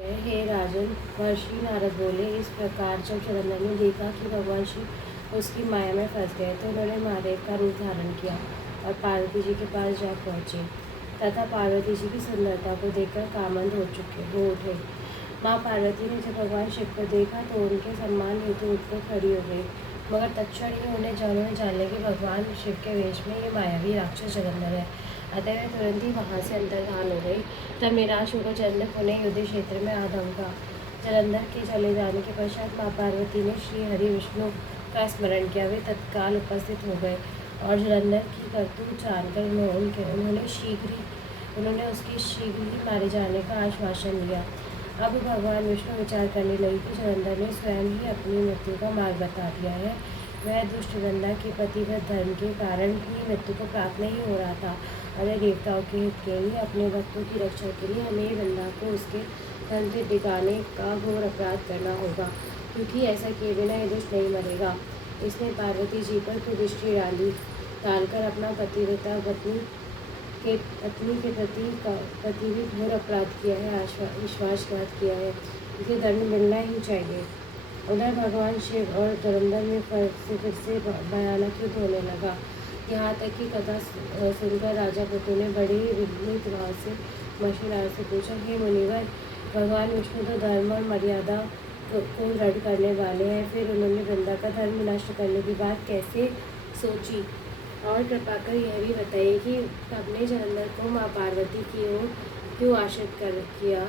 हे राजन, महर्षि नारद बोले। इस प्रकार जब जलंधर ने देखा कि भगवान शिव उसकी माया में फंस गए तो उन्होंने महादेव का रूप धारण किया और पार्वती जी के पास जा पहुँचे तथा पार्वती जी की सुंदरता को देखकर कामंद हो उठे। माँ पार्वती ने जब भगवान शिव को देखा तो उनके सम्मान हेतु उठकर खड़ी हो गई, मगर तत्क्षण ही उन्हें जान लिया कि भगवान शिव के वेश में ये मायावी राक्षस जलंधर है। अतः वे तुरंत ही वहाँ से अंतर्धान हो गई। तब निराश होकर जलंधर पुनः युद्ध क्षेत्र में आ धमका। जलंधर के चले जाने के पश्चात माँ पार्वती ने श्री हरि विष्णु का स्मरण किया। वे तत्काल उपस्थित हो गए और जलंधर की करतूत जानकर उन्होंने उसके शीघ्र ही मारे जाने का आश्वासन दिया। अब भगवान विष्णु विचार करने लगे कि जलंधर ने स्वयं ही अपनी मृत्यु का मार्ग बता दिया है। वह दुष्ट वृंदा के पतिव्रत धर्म के कारण ही मृत्यु को प्राप्त नहीं हो रहा था। अरे देवताओं के हित के लिए, अपने भक्तों की रक्षा के लिए हमें वृंदा को उसके धन से बिगाने का घोर अपराध करना होगा, क्योंकि ऐसा किए बिना ये दुष्ट नहीं मरेगा। इसने पार्वती जी पर कुदृष्टि डालकर अपना पतिव्रता पत्नी के प्रति भी घोर अपराध किया है, विश्वासघात किया है। इसे दंड मिलना ही चाहिए। उधर भगवान शिव और जलंधर में फिर से भयानक युद्ध होने लगा। यहाँ तक कि कथा सुनकर राजा पृथु ने बड़े विघ्नित भाव से महर्षि नारद से पूछा, हे मुनिवर, भगवान विष्णु तो धर्म और मर्यादा को दृढ़ करने वाले हैं, फिर उन्होंने वृंदा का धर्म नष्ट करने की बात कैसे सोची? और कृपा कर यह भी बताइए कि आपने जलंधर को माँ पार्वती की ओर क्यों आश्रित कर किया?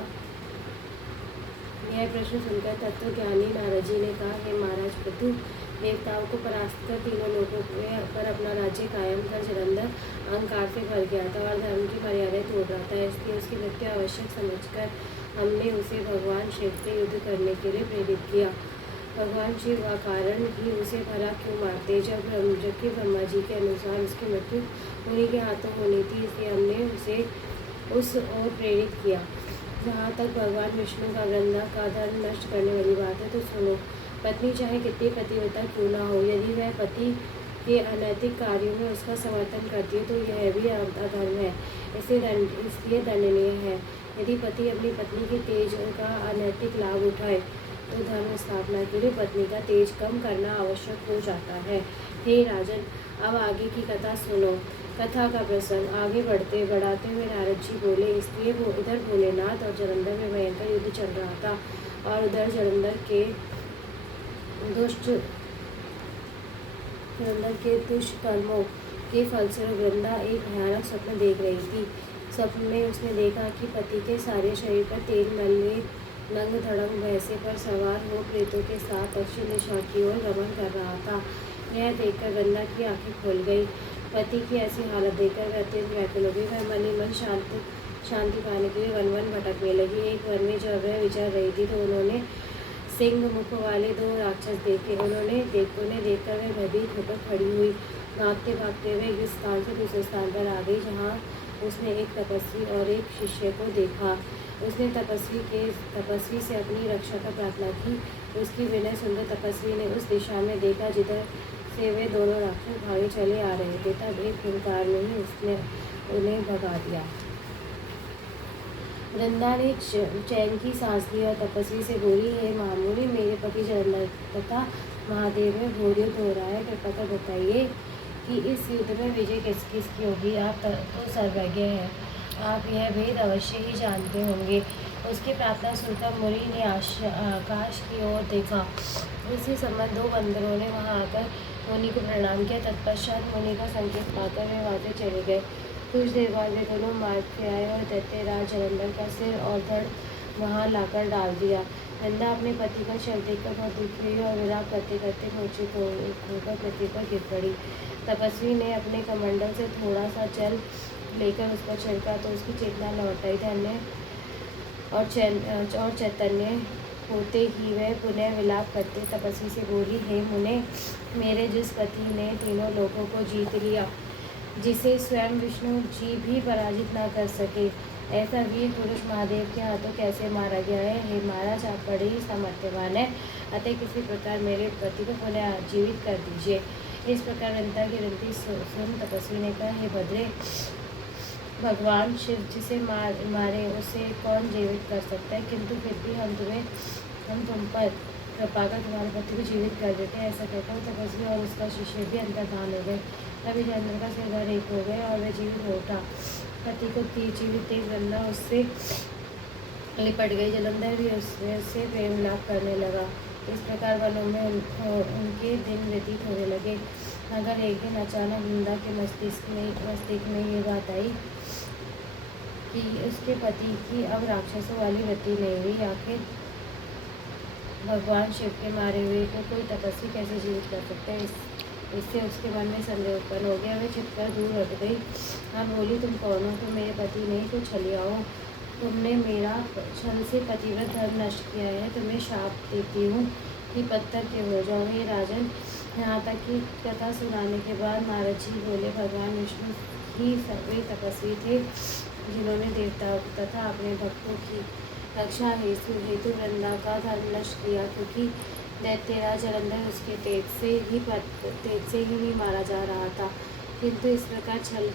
यह प्रश्न सुनकर तत्वज्ञानी नारद जी ने कहा, हे महाराज पृथु, देवताओं को परास्त कर तीनों लोगों पर अपना राज्य कायम कर जलंधर अहंकार से भर गया था और धर्म की मर्यादाएं तोड़ रहा था। इसलिए उसकी मृत्यु आवश्यक समझकर हमने उसे भगवान शिव से युद्ध करने के लिए प्रेरित किया। भगवान शिव अकारण ही उसे भला क्यों मारते, जबकि ब्रह्मा जी के अनुसार उसकी मृत्यु उन्हीं के हाथों होनी थी। इसलिए हमने उसे उस ओर प्रेरित किया। जहाँ तक भगवान विष्णु का वृंदा का धर्म नष्ट करने वाली बात है तो सुनो। पत्नी चाहे कितनी पतिव्रता क्यों ना हो, यदि वह पति के अनैतिक कार्यों में उसका समर्थन करती है तो यह भी अधर्म है, इसलिए दंडनीय है। यदि पति अपनी पत्नी के तेज का अनैतिक लाभ उठाए तो धर्म स्थापना के लिए पत्नी का तेज कम करना आवश्यक हो जाता है। हे राजन, अब आगे की कथा सुनो। कथा का प्रसंग आगे बढ़ाते हुए नारद जी बोले, इसलिए वो इधर भोलेनाथ और जलंधर में भयंकर युद्ध चल रहा था और उधर जलंधर के दुष्कर्मों के फलस्वरूप वृंदा एक भयानक स्वप्न देख रही थी। स्वप्न में उसने देखा कि पति के सारे शरीर पर तेल मले नंग धड़ंग भैंसे पर सवार हो प्रेतों के साथ दक्षिण दिशा की ओर गमन कर रहा था। यह देखकर वृंदा की आंखें खुल गई। पति की ऐसी हालत देखकर वह अत्यंत व्याकुल हो गई। वह मन ही मन शांति पाने के लिए वन भटकने लगी। एक वन में जब वह विचर रही थी तो उन्होंने सिंह मुख वाले दो राक्षस देखे। उन्हें देखकर वह भयभीत होकर खड़ी हुई। भागते भागते वह एक स्थान से दूसरे स्थान पर आ गई, जहाँ उसने एक तपस्वी और एक शिष्य को देखा। उसने तपस्वी से अपनी रक्षा का प्रार्थना की। उसकी विनय सुंदर तपस्वी ने उस दिशा में देखा जिधर से वे दोनों राक्षस भागे चले आ रहे थे। तब एक हुंकार में ही उसने उन्हें भगा दिया। वृंदा ने चैन की सांस ली और तपस्वी से बोली, हे महामुनि, मेरे पति जलंधर तथा महादेव में घोर युद्ध हो रहा है। कृपा कर बताइए कि इस युद्ध में विजय किसकी होगी। आप तो सर्वज्ञ हैं, आप यह भेद अवश्य ही जानते होंगे। उसकी प्रार्थना सुनकर मुनि ने आकाश की ओर देखा। इसी समय दो बंदरों ने वहां आकर मुनि को प्रणाम किया। तत्पश्चात मुनि का संकेत पाकर वे वहां से चले गए। कुछ देर बाद वे दोनों मार्ग से आए और दैत्यराज जलंधर का सिर और धड़ वहां लाकर डाल दिया। वृंदा अपने पति का शव देखकर बहुत दुखी हुई और विलाप करते करते मूर्छित होकर पृथ्वी पर गिर पड़ी। तपस्वी ने अपने कमंडल से थोड़ा सा जल लेकर उस पर छिड़का तो उसकी चेतना लौट आई। धन्य और चैतन्य होते ही वह पुनः विलाप करते तपस्वी से बोली, हे मुने, मेरे जिस पति ने तीनों लोगों को जीत लिया, जिसे स्वयं विष्णु जी भी पराजित न कर सके, ऐसा वीर पुरुष महादेव के हाथों कैसे मारा गया है। हे महाराज, आप बड़े ही सामर्थ्यवान हैं, अतः किसी प्रकार मेरे पति को पुनः जीवित कर दीजिए। इस प्रकार वृंदा की विनती सुन तपस्वी ने कहा, हे भद्रे, भगवान शिव जिसे मारे उसे कौन जीवित कर सकता है, किंतु फिर भी हम तुम पर कृपा कर तुम्हारे पति को जीवित कर देते हैं। ऐसा कहकर तपस्वी और उसका शिष्य भी अंतर्धान हो गए। तभी जलंधर का सिर एक हो गया और वह जीवित हो उठा। पति को जीवित देख वृंदा उससे लिपट गई। जलंधर भी उससे प्रेम लाभ करने लगा। इस प्रकार वनों में उनके दिन व्यतीत होने लगे। मगर एक दिन अचानक वृंदा के मस्तिष्क में ये बात आई कि उसके पति की अब राक्षसों वाली वृत्ति नहीं हुई। आखिर भगवान शिव के मारे हुए को कोई तपस्वी कैसे जीवित कर सकता है। इससे उसके मन में संदेह उत्पन्न हो गया। वह छिपकर दूर हट गई। अब बोली, तुम कौन हो? तुम मेरे पति नहीं तो छलिया हो। तुमने मेरा छल से पतिव्रत धर्म नष्ट किया है। तुम्हें शाप देती हूँ कि पत्थर के हो जाओ। हे राजन, यहाँ तक कि कथा सुनाने के बाद नारद जी बोले, भगवान विष्णु ही वे तपस्वी थे जिन्होंने देवताओं तथा अपने भक्तों की रक्षा हेतु वृंदा का धर्म नष्ट किया, क्योंकि दैत्यराज जलंधर उसके तेज से ही मारा जा रहा था। किंतु इस प्रकार छल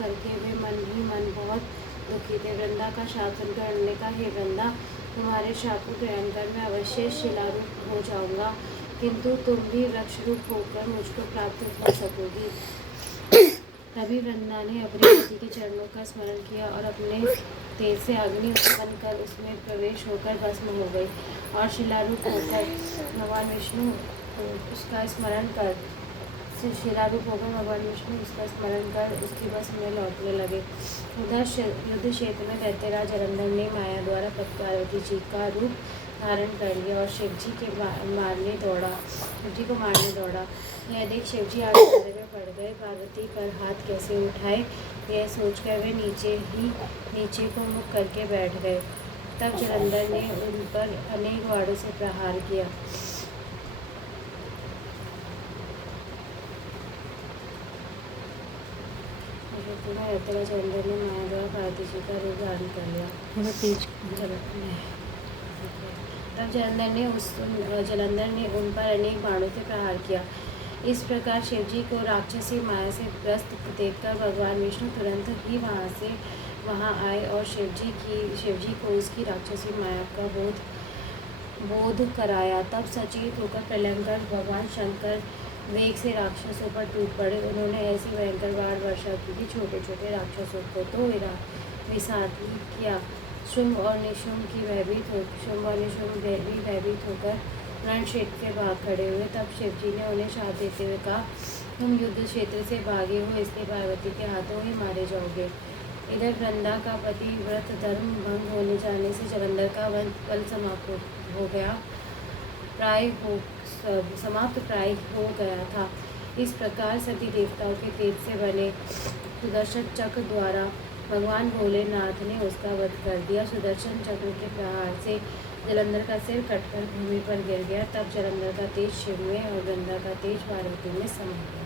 करके वे मन ही मन बहुत दुखी थे। वृंदा का शाप सुनकर उन्होंने कहा, हे वृंदा, तुम्हारे शाप को ग्रहण कर मैं अवश्य शिलारूप हो जाऊंगा, किंतु तुम भी वृक्ष रूप होकर मुझको प्राप्त हो सकोगी। तभी वृंदा ने अपने पति के चरणों का स्मरण किया और अपने तेज से अग्नि उत्पन्न कर उसमें प्रवेश होकर भस्म हो गई और शिलारूप होकर भगवान विष्णु उसका स्मरण कर उसकी भस्म में लौटने लगे। उधर युद्ध क्षेत्र में दैत्यराज जलंधर ने माया द्वारा पार्वती जी का रूप धारण कर लिया और शिवजी को मारने दौड़ा। यह देख शिवजी आश्चर्य में पड़ गए। पार्वती पर हाथ कैसे उठाए यह सोचकर वे नीचे को मुख करके बैठ गए। तब जलंधर ने उन पर अनेक वाड़ों से प्रहार किया। जलंधर ने माया द्वारा पार्वती जी का रूप धारण कर लिया। तब जलंधर ने उन पर अनेक बाणों से प्रहार किया। इस प्रकार शिवजी को राक्षसी माया से ग्रस्त देखकर भगवान विष्णु तुरंत ही वहाँ आए और शिवजी को उसकी राक्षसी माया का बोध कराया। तब सचेत होकर प्रलंकर भगवान शंकर वेग से राक्षसों पर टूट पड़े। उन्होंने ऐसी भयंकर बाढ़ वर्षा की कि छोटे छोटे राक्षसों को तो विषाद किया। शुंभ और निशुंभ भी भयभीत होकर रण क्षेत्र से भाग खड़े हुए। तब शिवजी ने उन्हें शाप देते हुए कहा, तुम युद्ध क्षेत्र से भागे हो, इसलिए पार्वती के हाथों ही मारे जाओगे। इधर वृंदा का पतिव्रत धर्म भंग होने जाने से जलंधर का बल समाप्त हो गया था। इस प्रकार सभी देवताओं के तेज से बने सुदर्शन चक्र द्वारा भगवान भोलेनाथ ने उसका वध कर दिया। सुदर्शन चक्र के प्रहार से जलंधर का सिर कटकर भूमि पर गिर गया। तब जलंधर का तेज शिव में और वृंदा का तेज पार्वती में समा गया।